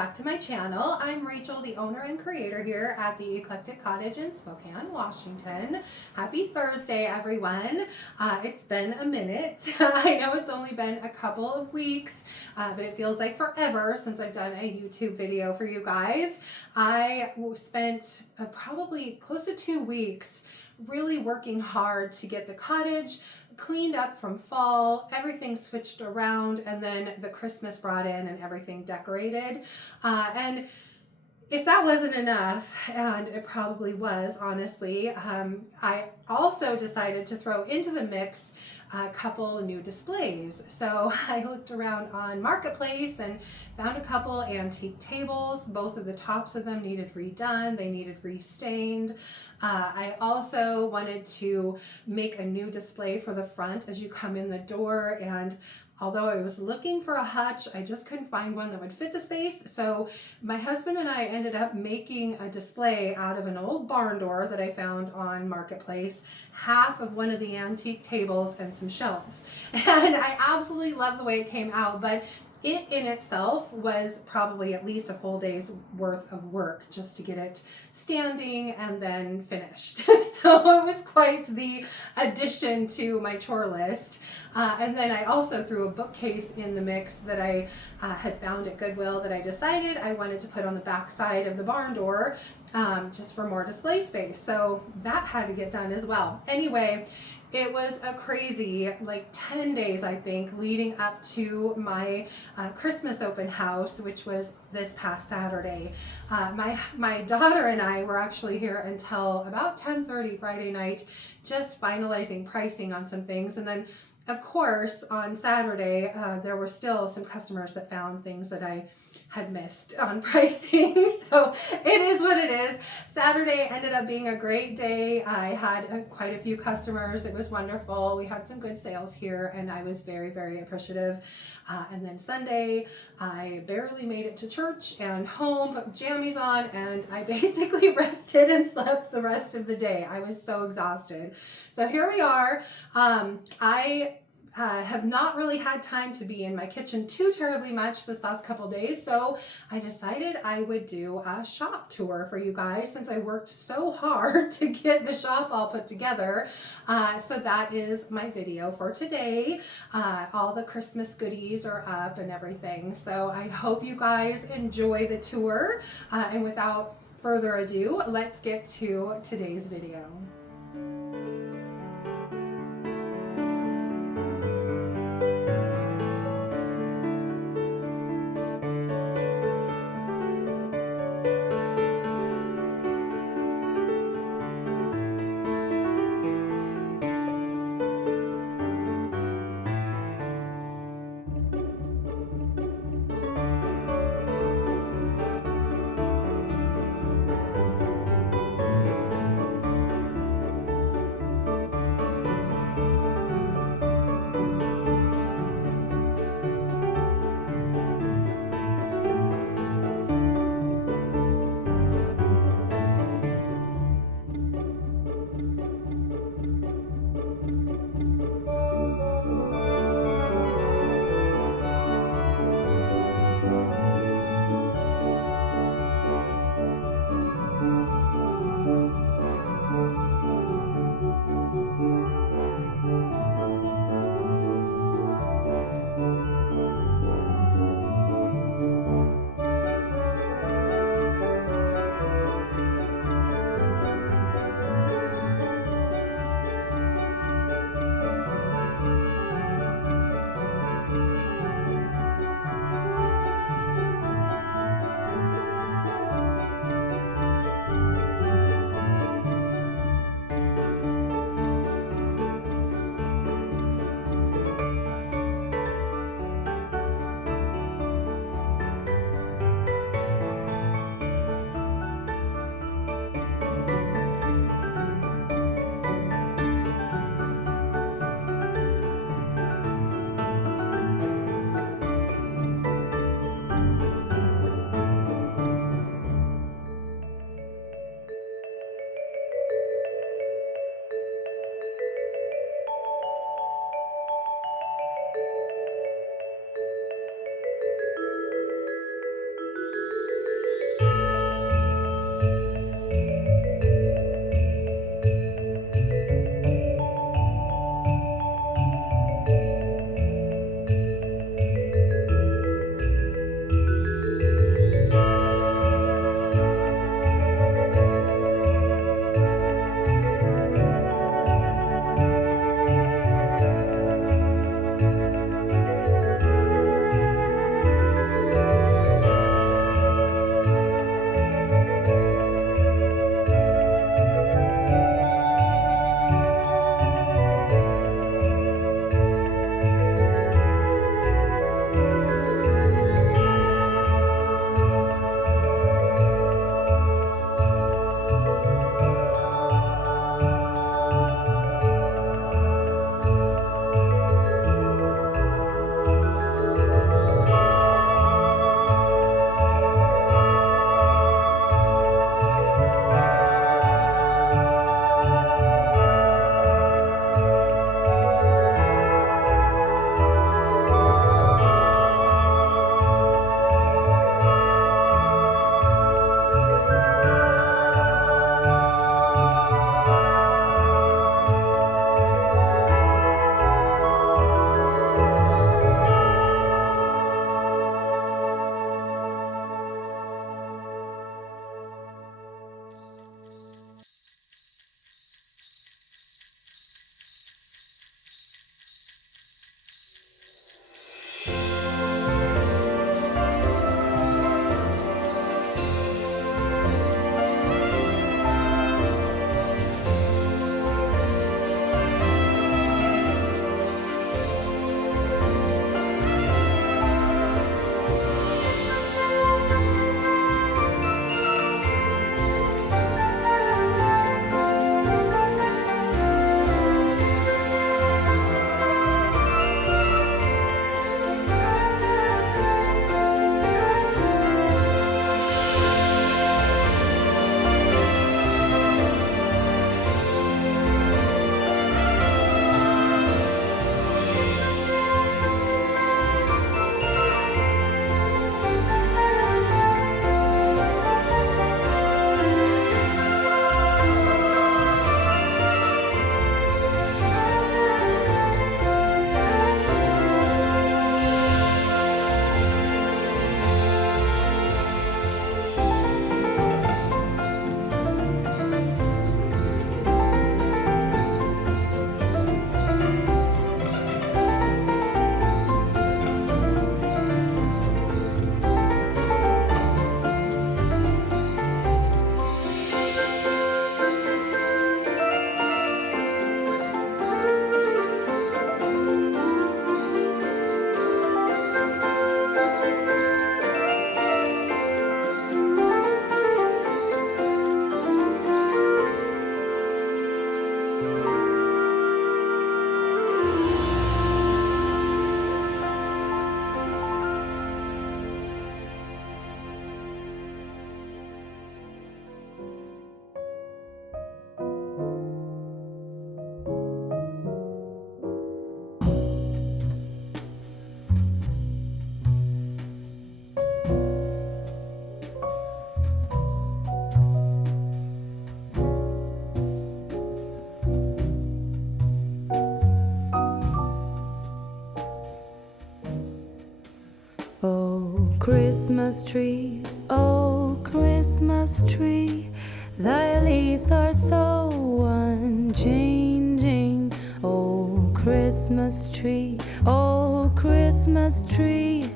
back to my channel. I'm Rachel, the owner and creator here at the Eclectic Cottage in Spokane, Washington. Happy Thursday, everyone. It's been a minute. I know it's only been a couple of weeks, but it feels like forever since I've done a YouTube video for you guys. I spent probably close to 2 weeks really working hard to get the cottage cleaned up from fall, everything switched around, and then the Christmas brought in and everything decorated. And if that wasn't enough, and it probably was, honestly, I also decided to throw into the mix a couple new displays. So I looked around on Marketplace and found a couple antique tables. Both of the tops of them needed redone. They needed restained. I also wanted to make a new display for the front as you come in the door, and although I was looking for a hutch, I just couldn't find one that would fit the space. So my husband and I ended up making a display out of an old barn door that I found on Marketplace, half of one of the antique tables and some shelves. And I absolutely love the way it came out, but it in itself was probably at least a full day's worth of work just to get it standing and then finished. So it was quite the addition to my chore list. And then I also threw a bookcase in the mix that I had found at Goodwill that I decided I wanted to put on the back side of the barn door just for more display space. So that had to get done as well. Anyway, it was a crazy, like 10 days, I think, leading up to my Christmas open house, which was this past Saturday. My daughter and I were actually here until about 10:30 Friday night, just finalizing pricing on some things. And then, of course, on Saturday, there were still some customers that found things that I had missed on pricing. So it is what it is. Saturday ended up being a great day. I had quite a few customers. It was wonderful. We had some good sales here and I was very, very appreciative. And then Sunday, I barely made it to church and home, put jammies on, and I basically rested and slept the rest of the day. I was so exhausted. So here we are. I have not really had time to be in my kitchen too terribly much this last couple days, so I decided I would do a shop tour for you guys since I worked so hard to get the shop all put together. So that is my video for today. All the Christmas goodies are up and everything, so I hope you guys enjoy the tour. And without further ado, let's get to today's video. Christmas tree, oh Christmas tree, thy leaves are so unchanging. Oh Christmas tree, oh Christmas tree,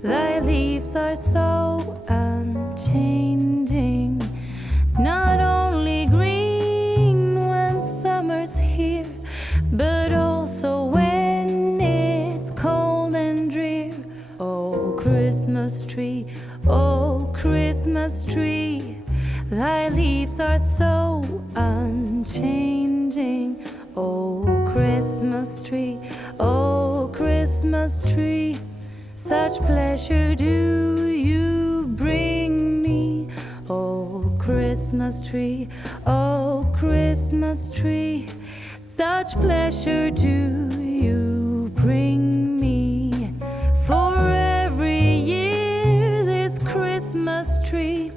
thy leaves are so unchanging. Not only green when summer's here, but also when it's cold and drear. Oh Christmas tree, oh Christmas tree, thy leaves are so unchanging. Oh Christmas tree, oh Christmas tree, such pleasure do you bring me. Oh Christmas tree, oh Christmas tree, such pleasure do you bring me. For every year this Christmas tree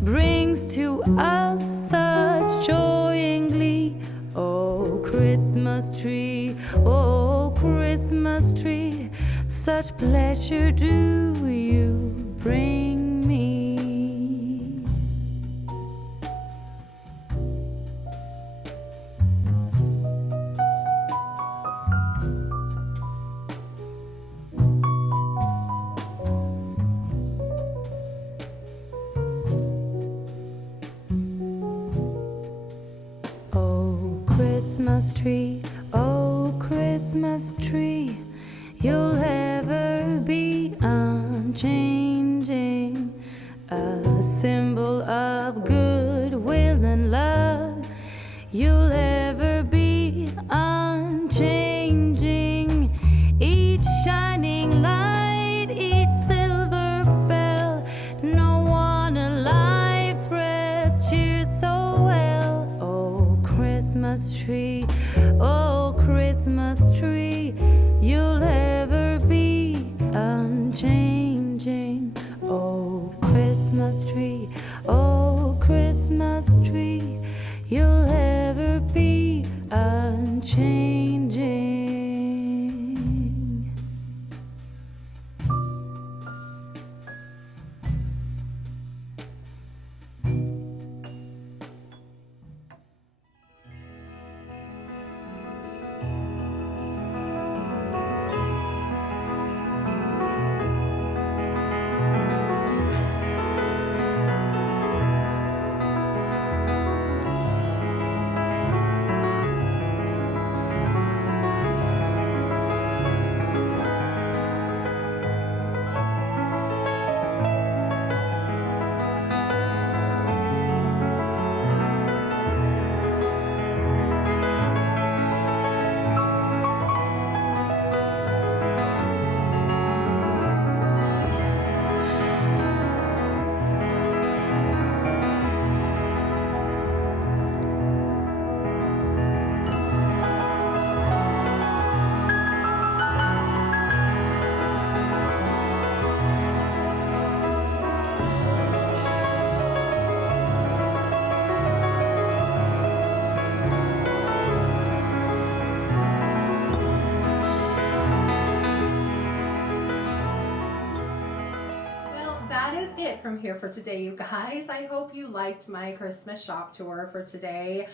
brings to us such joy and glee. Oh Christmas tree, oh Christmas tree, such pleasure do you bring me. Oh Christmas tree, oh Christmas tree, you'll ever be unchanging, a symbol of goodwill and love. You'll ever be unchanging, each shining light, each silver bell, no one alive spreads cheer so well. Oh Christmas tree, oh Christmas tree, you'll ever be unchanging. Oh Christmas tree, oh Christmas tree, you'll ever be unchanging. That is it from here for today, you guys. I hope you liked my Christmas shop tour for today.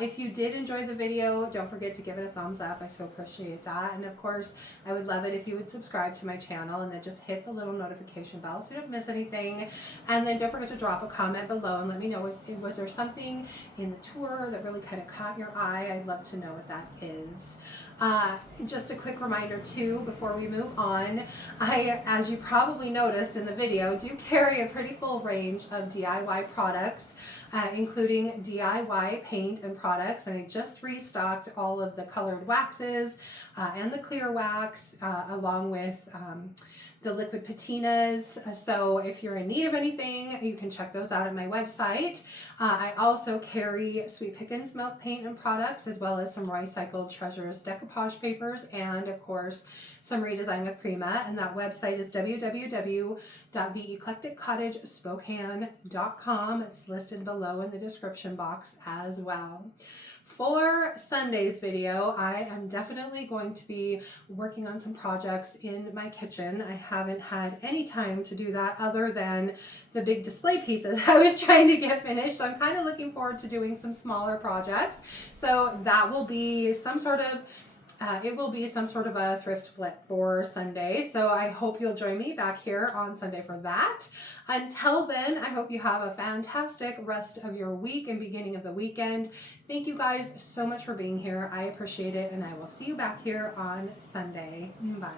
If you did enjoy the video, don't forget to give it a thumbs up. I so appreciate that. And of course, I would love it if you would subscribe to my channel and then just hit the little notification bell so you don't miss anything. And then don't forget to drop a comment below and let me know, was there something in the tour that really kind of caught your eye? I'd love to know what that is. Just a quick reminder too, before we move on, I, as you probably noticed in the video, do carry a pretty full range of DIY products, including DIY paint and products, and I just restocked all of the colored waxes and the clear wax, along with the liquid patinas. So if you're in need of anything, you can check those out at my website. I also carry Sweet Pickins milk paint and products, as well as some Recycled Treasures decoupage papers, and of course some redesign with Prima. And that website is www.theeclecticcottagespokane.com. It's listed below in the description box as well. For Sunday's video, I am definitely going to be working on some projects in my kitchen. I haven't had any time to do that other than the big display pieces I was trying to get finished. So I'm kind of looking forward to doing some smaller projects. So that will be some sort of a thrift flip for Sunday. So I hope you'll join me back here on Sunday for that. Until then, I hope you have a fantastic rest of your week and beginning of the weekend. Thank you guys so much for being here. I appreciate it, and I will see you back here on Sunday. Bye.